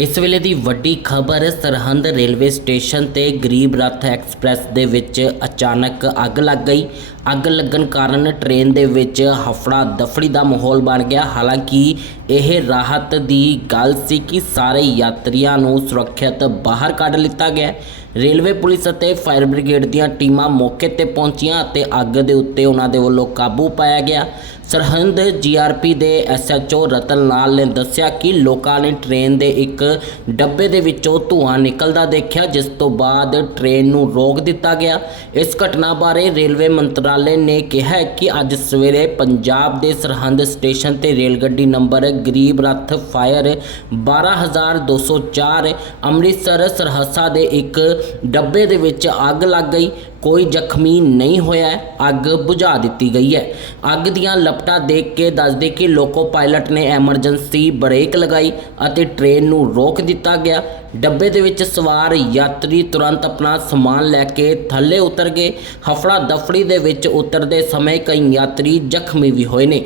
ਇਸ ਵੇਲੇ ਦੀ ਵੱਡੀ ਖਬਰ ਸਰਹੰਦ ਰੇਲਵੇ ਸਟੇਸ਼ਨ ਤੇ ਗਰੀਬ ਰੱਥ ਐਕਸਪ੍ਰੈਸ ਦੇ ਵਿੱਚ ਅਚਾਨਕ ਅੱਗ ਲੱਗ ਗਈ। ਅੱਗ ਲੱਗਣ ਕਾਰਨ ਟ੍ਰੇਨ ਦੇ ਵਿੱਚ ਹਫੜਾ ਦਫੜੀ ਦਾ ਮਾਹੌਲ ਬਣ ਗਿਆ। ਹਾਲਾਂਕਿ ਇਹ ਰਾਹਤ ਦੀ ਗੱਲ ਸੀ ਕਿ ਸਾਰੇ ਯਾਤਰੀਆਂ ਨੂੰ ਸੁਰੱਖਿਅਤ ਬਾਹਰ ਕੱਢ ਲਿੱਤਾ ਗਿਆ। ਰੇਲਵੇ ਪੁਲਿਸ ਅਤੇ ਫਾਇਰ ਬ੍ਰਿਗੇਡ ਦੀਆਂ ਟੀਮਾਂ ਮੌਕੇ ਤੇ ਪਹੁੰਚੀਆਂ ਅਤੇ ਅੱਗ ਦੇ ਉੱਤੇ ਉਹਨਾਂ ਦੇ ਵੱਲੋਂ ਕਾਬੂ ਪਾਇਆ ਗਿਆ। ਸਰਹੰਦ ਜੀਆਰਪੀ ਦੇ ਐਸਐਚਓ ਰਤਨ ਲਾਲ ਨੇ ਦੱਸਿਆ ਕਿ ਲੋਕਾਂ ਨੇ ਟ੍ਰੇਨ ਦੇ ਇੱਕ ਡੱਬੇ ਦੇ ਵਿੱਚੋਂ ਧੂਆਂ ਨਿਕਲਦਾ ਦੇਖਿਆ, ਜਿਸ ਤੋਂ ਬਾਅਦ ਟ੍ਰੇਨ ਨੂੰ ਰੋਕ ਦਿੱਤਾ ਗਿਆ। ਇਸ ਘਟਨਾ ਬਾਰੇ ਰੇਲਵੇ ਮੰਤਰਾਲੇ ਨੇ ਕਿਹਾ ਕਿ ਅੱਜ ਸਵੇਰੇ ਪੰਜਾਬ ਦੇ ਸਰਹੰਦ ਸਟੇਸ਼ਨ ਤੇ ਰੇਲ ਗੱਡੀ ਨੰਬਰ ਗਰੀਬ ਰੱਥ ਫਾਇਰ 12204 ਅੰਮ੍ਰਿਤਸਰ ਸਰਹੱਸਾ ਦੇ ਇੱਕ ਡੱਬੇ ਦੇ ਵਿੱਚ ਅੱਗ ਲੱਗ ਗਈ, ਕੋਈ ਜ਼ਖਮੀ ਨਹੀਂ ਹੋਇਆ, ਅੱਗ ਬੁਝਾ ਦਿੱਤੀ ਗਈ ਹੈ। ਅੱਗ ਦੀਆਂ ਲਪਟਾਂ ਦੇਖ ਕੇ ਦੱਸਦੇ ਕਿ ਲੋਕੋ ਪਾਇਲਟ ਨੇ ਐਮਰਜੈਂਸੀ ਬ੍ਰੇਕ ਲਗਾਈ ਅਤੇ ਟ੍ਰੇਨ ਨੂੰ ਰੋਕ ਦਿੱਤਾ ਗਿਆ। ਡੱਬੇ ਦੇ ਵਿੱਚ ਸਵਾਰ ਯਾਤਰੀ ਤੁਰੰਤ ਆਪਣਾ ਸਮਾਨ ਲੈ ਕੇ ਥੱਲੇ ਉਤਰ ਗਏ। ਹਫੜਾ ਦਫੜੀ ਦੇ ਵਿੱਚ ਉਤਰਦੇ ਸਮੇਂ ਕਈ ਯਾਤਰੀ ਜ਼ਖਮੀ ਵੀ ਹੋਏ ਨੇ।